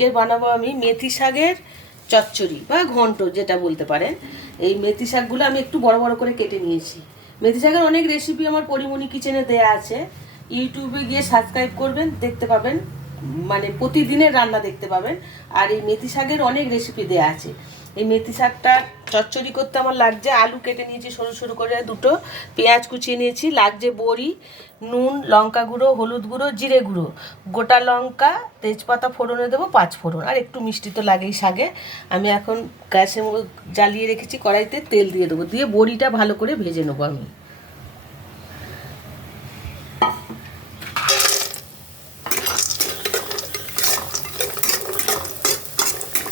আজকে বানাবো আমি মেথি শাকের চচ্চড়ি বা ঘন্ট যেটা বলতে পারেন। এই মেথি শাকগুলো আমি একটু বড় বড় করে কেটে নিয়েছি। মেথি শাকের অনেক রেসিপি আমার পরিমণি কিচেনে দেয়া আছে, ইউটিউবে গিয়ে সাবস্ক্রাইব করবেন, দেখতে পাবেন, মানে প্রতিদিনের রান্না দেখতে পাবেন। আর এই মেথি শাকের অনেক রেসিপি দেয়া আছে। এই মেথি শাকটা চচ্চড়ি করতে আমার লাগছে আলু কেটে নিয়েছি সরু সরু করে, দুটো পেঁয়াজ কুচিয়ে নিয়েছি, লাগছে বড়ি, নুন, লঙ্কা গুঁড়ো, হলুদ গুঁড়ো, জিরে গুঁড়ো, গোটা লঙ্কা, তেজপাতা ফোড়নে দেবো, 5 ফোড়ন, আর একটু মিষ্টি তো লাগেই শাকে। আমি এখন গ্যাসে জ্বালিয়ে রেখেছি, কড়াইতে তেল দিয়ে দেবো, দিয়ে বড়িটা ভালো করে ভেজে নেবো আমি।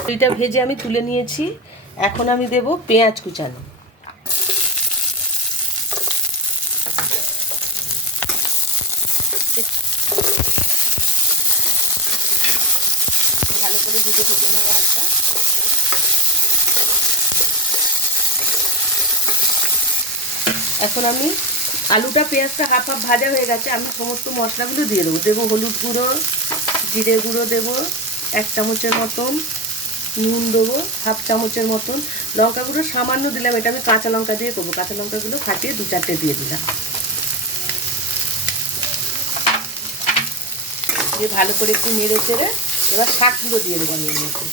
বড়িটা ভেজে আমি তুলে নিয়েছি। এখন আমি দেব পেঁয়াজ কুচানো, ভালো করে ভেজে ভেজে নেবো হালকা। এখন আমি আলুটা পেঁয়াজটা হাফ হাফ ভাজা হয়ে গেছে, আমি সমস্ত মশলাগুলো দিয়ে দেবো। দেবো হলুদ গুঁড়ো, জিরে গুঁড়ো দেবো 1 চামচের মতন, নুন দেবো 1/2 চামচের মতন, লঙ্কা গুঁড়ো সামান্য দিলাম, এটা আমি কাঁচা লঙ্কা দিয়ে করবো। কাঁচা লঙ্কাগুলো ফাটিয়ে 2-4টে দিয়ে দিলাম, দিয়ে ভালো করে একটু নেড়ে চেড়ে এবার শাকগুলো দিয়ে দেবো আমি এর মধ্যে।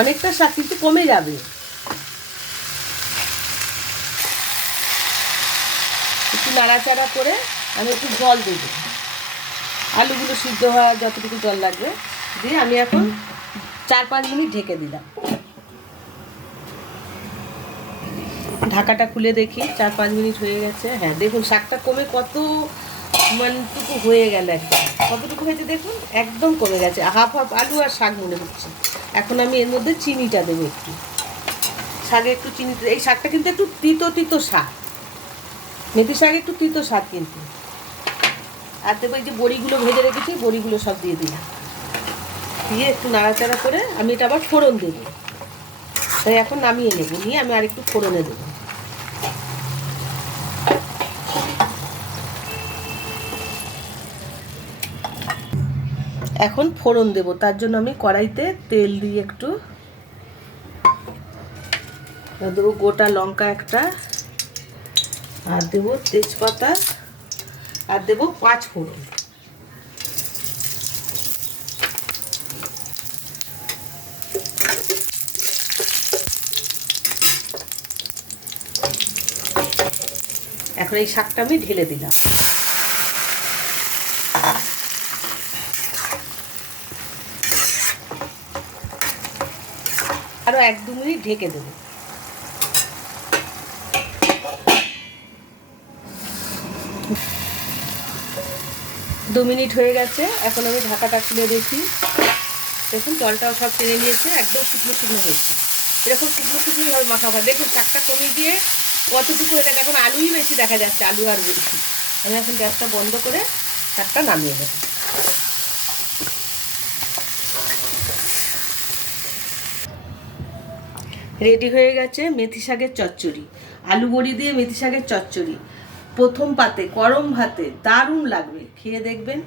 অনেকটা শাক কিন্তু কমে যাবে, একটু নাড়াচাড়া করে আমি একটু জল দেবো, আলুগুলো সিদ্ধ হওয়ার যতটুকু জল লাগবে দিয়ে আমি এখন 4-5 মিনিট ঢেকে দিলাম। ঢাকাটা খুলে দেখি 4-5 মিনিট হয়ে গেছে। হ্যাঁ দেখুন শাকটা কমে কত মানটুকু হয়ে গেল, একদম কতটুকু হয়েছে দেখুন, একদম কমে গেছে, হাফ হাফ আলু আর শাক মনে হচ্ছে। এখন আমি এর মধ্যে চিনিটা দেবো একটু, শাকে একটু চিনি। এই শাকটা কিন্তু একটু তিতো তিতো শাক, মেথি শাক একটু তিতো শাক কিন্তু। আর দেবো এই যে বড়িগুলো ভেজে রেখেছি, বড়িগুলো সব দিয়ে দিলাম, দিয়ে একটু নাড়াচাড়া করে আমি এটা আবার ফোড়ন দেবো। তাই এখন নামিয়ে নেবো, নিয়ে আমি আরেকটু ফোড়নে দেবো। এখন ফোড়ন দেবো, তার জন্য আমি কড়াইতে তেল দিয়ে একটু দেবো গোটা লঙ্কা একটা, আর দেবো তেজপাতা, আর দেবো 5 ফোড়ন। এখন এই শাকটা আমি ঢেলে দিলাম, আরো 1-2 মিনিট ঢেকে দেবো। 2 মিনিট হয়ে গেছে, এখন আমি ঢাকাটা খুলে দেখি। দেখুন জলটাও সব টেনে নিয়েছে, একদম শুকনো শুকনো হয়েছে, এরকম শুকনো শুকনোভাবে মাখাবো। দেখুন শাকটা কমে গিয়ে কতটুকু হয়ে গেছে, এখন আলুই বেশি দেখা যাচ্ছে, আলু আর বেশি। আমি এখন গ্যাসটা বন্ধ করে শাকটা নামিয়ে নেব। রেডি হয়ে গেছে মেথি শাকের চচ্চড়ি, আলু বড়ি দিয়ে মেথি শাকের চচ্চড়ি। প্রথম পাতে গরম ভাতে দারুণ লাগবে, খেয়ে দেখবেন।